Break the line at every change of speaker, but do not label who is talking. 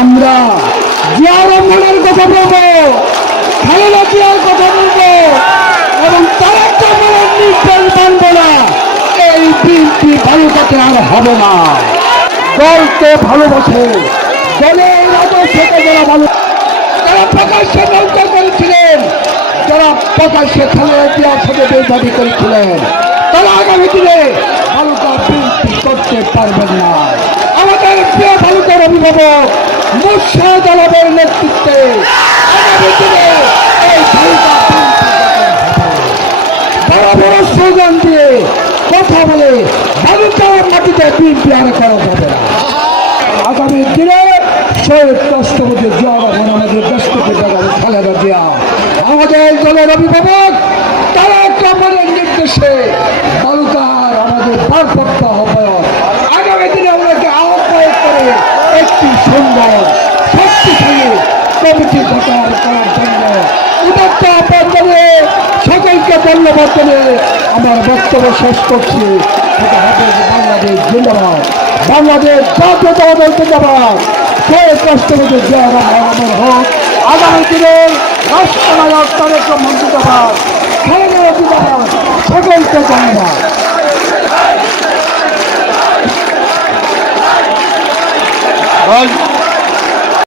আমরা জিয়া কথা বলব, খালেদা জিয়ার কথা বলব, এবং তারা নির্দেশ মানবো না, এই বিএনপি ভালোটাকে আর হবে না। দলকে ভালোবাসে দলের আদর্শকে যারা ভালো যারা প্রকাশ্যে নৌকা করেছিলেন, যারা প্রকাশ্যে খালেদা জিয়ার সাথে বেদাবি করেছিলেন, তারা আগামী দিনে বিএনপি করতে পারবেন না। আমাদের প্রিয় ভারতের অভিভাবক মুর্শাদ নেতৃত্বে বড় বড় স্লোগান দিয়ে কথা বলে ভারতের মাটিতে বিএনপি আর করা যাবে আগামী দিনে শহীদ রাষ্ট্রপতি জিয়া রহমান আমাদের বেগম খালেদা জিয়া। আমাদের দলের অভিভাবক, তারা কাপড়ের নির্দেশে বালুকার আমাদের ভারপ্রাপ্ত আহ্বায়ক আগামী দিনে ওনাকে আহ্বায়ক করে একটি সুন্দর কমিটি গঠন করার জন্য উদাত্ত আহ্বান জানিয়ে সকলকে ধন্যবাদ জানিয়ে আমার বক্তব্য শেষ করছি। বাংলাদেশ জিন্দাবাদ। বাংলাদেশ জাতীয়তাবাদের জিন্দাবাদ শহীদ রাষ্ট্রপতি জিয়া রহমান হোক। আগামী দিনে রাষ্ট্রনায়ক তারেক রহমান জিন্দাবাদ। জিন্দাবাদ। সকলকে ধন্যবাদ।
বল